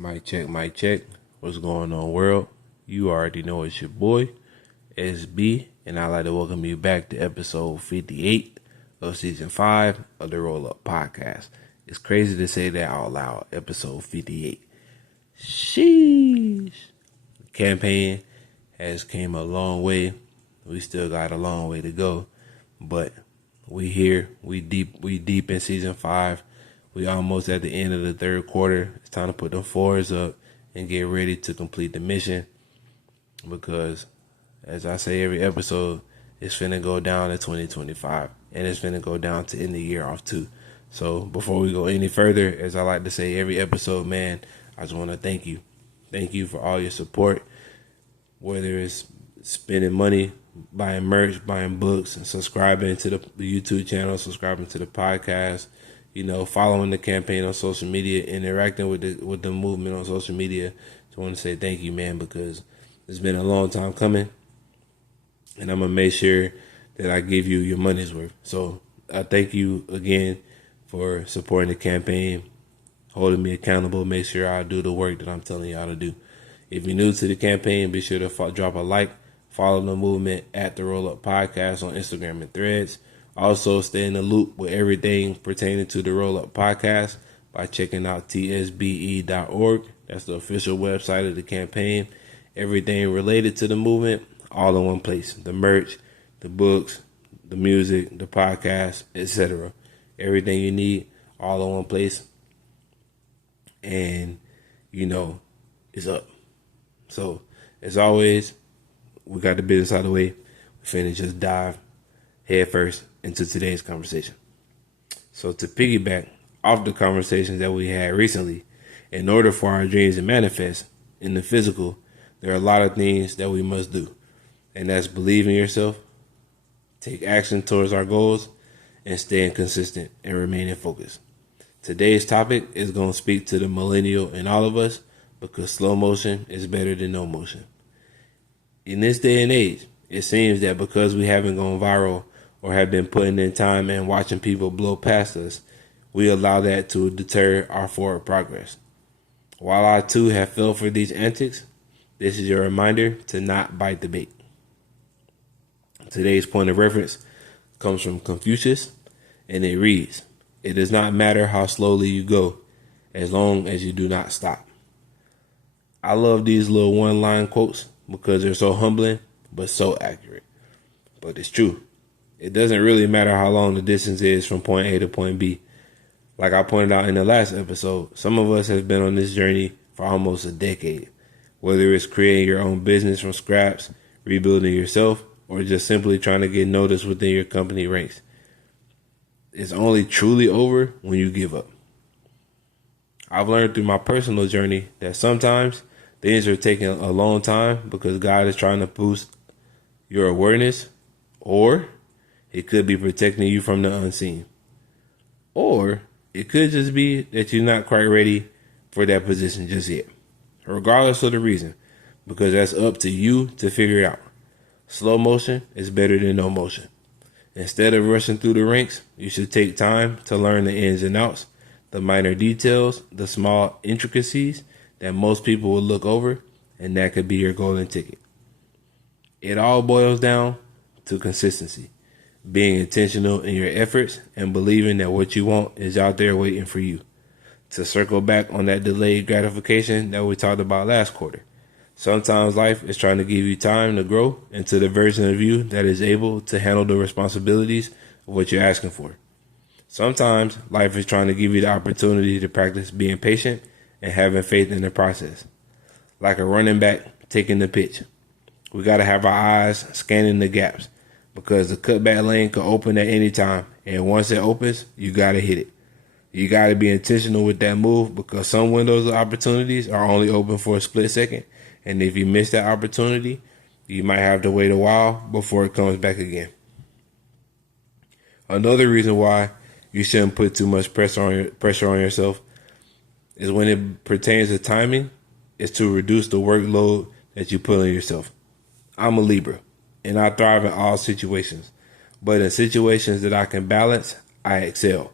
Mic check, mic check. What's going on, world? You already know it's your boy, SB, and I'd like to welcome you back to episode 58 of season 5 of the Roll Up Podcast. It's crazy to say that out loud, episode 58. Sheesh. The campaign has came a long way. We still got a long way to go, but we here. We deep in season 5. We almost at the end of the third quarter. It's time to put the fours up and get ready to complete the mission. Because, as I say every episode, it's finna go down to 2025. And it's finna go down to end the year off too. So, before we go any further, as I like to say every episode, man, I just want to thank you. Thank you for all your support. Whether it's spending money, buying merch, buying books, and subscribing to the YouTube channel, subscribing to the podcast, following the campaign on social media, interacting with the movement on social media. So I want to say thank you, man, because it's been a long time coming, and I'm going to make sure that I give you your money's worth. So I thank you again for supporting the campaign, holding me accountable, make sure I do the work that I'm telling y'all to do. If you're new to the campaign, be sure to drop a like, follow the movement at the Roll Up Podcast on Instagram and Threads. Also, stay in the loop with everything pertaining to the Roll Up Podcast by checking out tsbe.org. That's the official website of the campaign. Everything related to the movement, all in one place. The merch, the books, the music, the podcast, etc. Everything you need, all in one place. And, it's up. So, as always, we got the business out of the way. We finna just dive head first into today's conversation. So to piggyback off the conversations that we had recently, in order for our dreams to manifest in the physical, there are a lot of things that we must do. And that's believe in yourself, take action towards our goals, and staying consistent and remaining focused. Today's topic is going to speak to the millennial in all of us because slow motion is better than no motion. In this day and age, it seems that because we haven't gone viral or have been putting in time and watching people blow past us, we allow that to deter our forward progress. While I too have fell for these antics, this is your reminder to not bite the bait. Today's point of reference comes from Confucius, and it reads, "It does not matter how slowly you go, as long as you do not stop." I love these little one-line quotes because they're so humbling, but so accurate. But it's true. It doesn't really matter how long the distance is from point A to point B. Like I pointed out in the last episode, some of us have been on this journey for almost a decade. Whether it's creating your own business from scratch, rebuilding yourself, or just simply trying to get noticed within your company ranks. It's only truly over when you give up. I've learned through my personal journey that sometimes things are taking a long time because God is trying to boost your awareness, or it could be protecting you from the unseen. Or it could just be that you're not quite ready for that position just yet. Regardless of the reason, because that's up to you to figure it out. Slow motion is better than no motion. Instead of rushing through the ranks, you should take time to learn the ins and outs, the minor details, the small intricacies that most people will look over, and that could be your golden ticket. It all boils down to consistency. Being intentional in your efforts and believing that what you want is out there waiting for you. To circle back on that delayed gratification that we talked about last quarter. Sometimes life is trying to give you time to grow into the version of you that is able to handle the responsibilities of what you're asking for. Sometimes life is trying to give you the opportunity to practice being patient and having faith in the process. Like a running back taking the pitch. We got to have our eyes scanning the gaps. Because the cutback lane could open at any time. And once it opens, you got to hit it. You got to be intentional with that move because some windows of opportunities are only open for a split second. And if you miss that opportunity, you might have to wait a while before it comes back again. Another reason why you shouldn't put too much pressure on yourself is when it pertains to timing, is to reduce the workload that you put on yourself. I'm a Libra. And I thrive in all situations. But in situations that I can balance, I excel.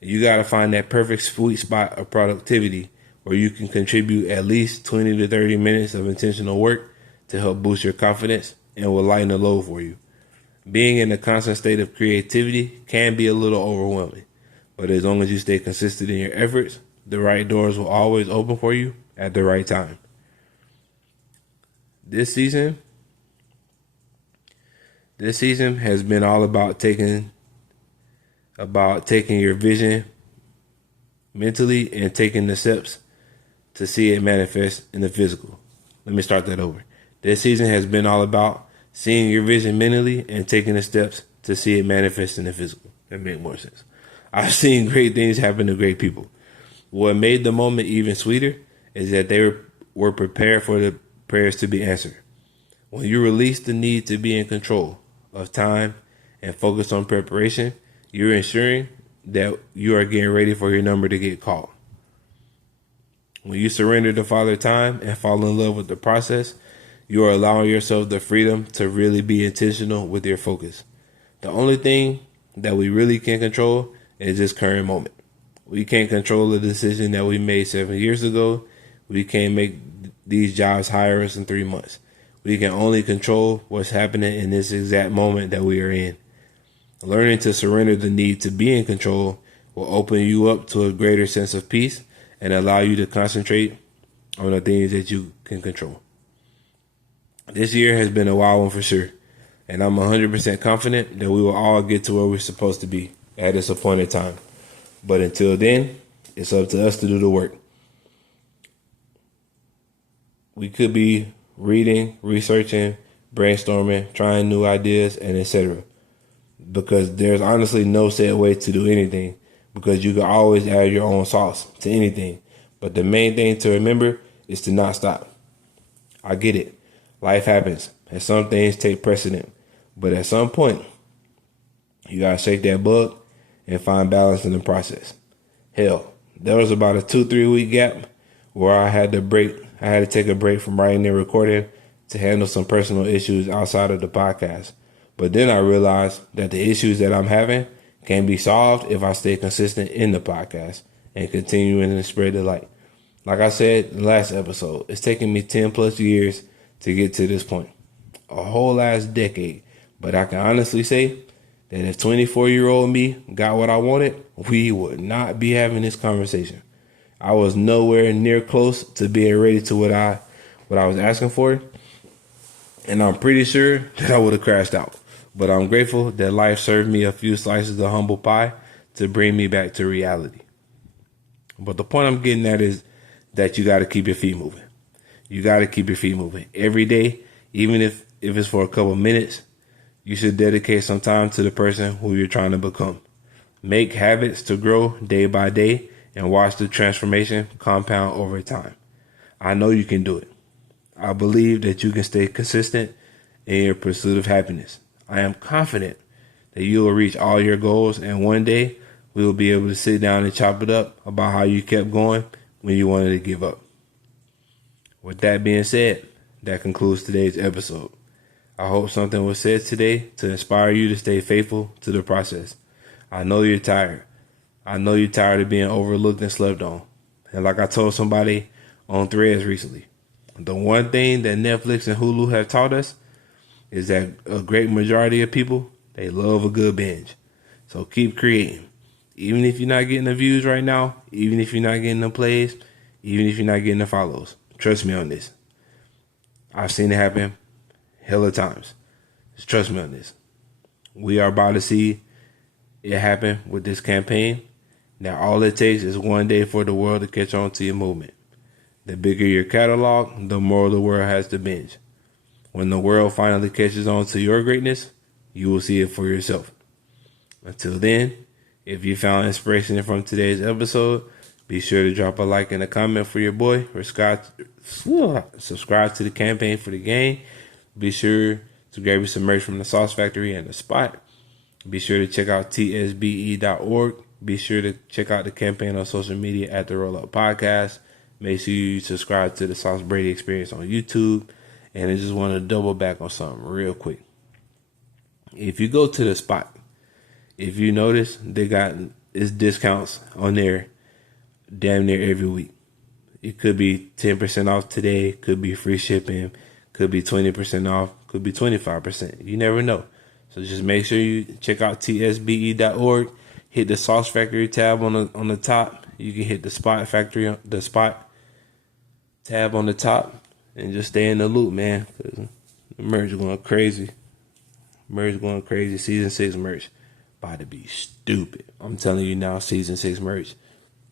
You got to find that perfect sweet spot of productivity where you can contribute at least 20 to 30 minutes of intentional work to help boost your confidence and will lighten the load for you. Being in a constant state of creativity can be a little overwhelming, but as long as you stay consistent in your efforts, the right doors will always open for you at the right time. This season has been all about taking your vision mentally and taking the steps to see it manifest in the physical. Let me start that over. This season has been all about seeing your vision mentally and taking the steps to see it manifest in the physical. That makes more sense. I've seen great things happen to great people. What made the moment even sweeter is that they were prepared for the prayers to be answered. When you release the need to be in control of time and focus on preparation, you're ensuring that you are getting ready for your number to get called. When you surrender to Father Time and fall in love with the process, you are allowing yourself the freedom to really be intentional with your focus. The only thing that we really can control is this current moment. We can't control the decision that we made 7 years ago. We can't make these jobs hire us in 3 months. We can only control what's happening in this exact moment that we are in. Learning to surrender the need to be in control will open you up to a greater sense of peace and allow you to concentrate on the things that you can control. This year has been a wild one for sure, and I'm 100% confident that we will all get to where we're supposed to be at this appointed time. But until then, it's up to us to do the work. We could be reading, researching, brainstorming, trying new ideas, and etc. Because there's honestly no set way to do anything, because you can always add your own sauce to anything. But the main thing to remember is to not stop. I get it. Life happens, and some things take precedent. But at some point, you gotta shake that bug and find balance in the process. Hell, there was about a 2-3 week gap where I had to take a break from writing and recording to handle some personal issues outside of the podcast. But then I realized that the issues that I'm having can be solved if I stay consistent in the podcast and continuing to spread the light. Like I said in the last episode, it's taken me 10 plus years to get to this point. A whole last decade. But I can honestly say that if 24-year-old me got what I wanted, we would not be having this conversation. I was nowhere near close to being ready to what I was asking for. And I'm pretty sure that I would have crashed out. But I'm grateful that life served me a few slices of humble pie to bring me back to reality. But the point I'm getting at is that you got to keep your feet moving. You got to keep your feet moving every day, even if it's for a couple minutes. You should dedicate some time to the person who you're trying to become. Make habits to grow day by day and watch the transformation compound over time. I know you can do it. I believe that you can stay consistent in your pursuit of happiness. I am confident that you will reach all your goals, and one day we will be able to sit down and chop it up about how you kept going when you wanted to give up. With that being said, that concludes today's episode. I hope something was said today to inspire you to stay faithful to the process. I know you're tired. I know you're tired of being overlooked and slept on. And like I told somebody on Threads recently, the one thing that Netflix and Hulu have taught us is that a great majority of people, they love a good binge. So keep creating. Even if you're not getting the views right now, even if you're not getting the plays, even if you're not getting the follows. Trust me on this. I've seen it happen hella times. Just trust me on this. We are about to see it happen with this campaign. Now all it takes is one day for the world to catch on to your movement. The bigger your catalog, the more the world has to binge. When the world finally catches on to your greatness, you will see it for yourself. Until then, if you found inspiration from today's episode, be sure to drop a like and a comment for your boy. Subscribe to the campaign for the game. Be sure to grab you some merch from the Sauce Factory and the Spot. Be sure to check out tsbe.org. Be sure to check out the campaign on social media at the Roll Up Podcast. Make sure you subscribe to the Sauce Brady Experience on YouTube. And I just want to double back on something real quick. If you go to the Spot, if you notice, they got its discounts on there damn near every week. It could be 10% off today, could be free shipping, could be 20% off, could be 25%. You never know. So just make sure you check out tsbe.org. Hit the Sauce Factory tab on the top. You can hit the spot tab on the top, and just stay in the loop, man. 'Cause the merch going crazy. Merch going crazy. Season 6 merch about to be stupid. I'm telling you now, season 6 merch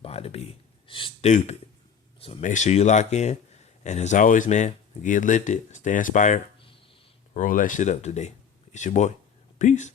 about to be stupid. So make sure you lock in. And as always, man, get lifted, stay inspired, roll that shit up today. It's your boy. Peace.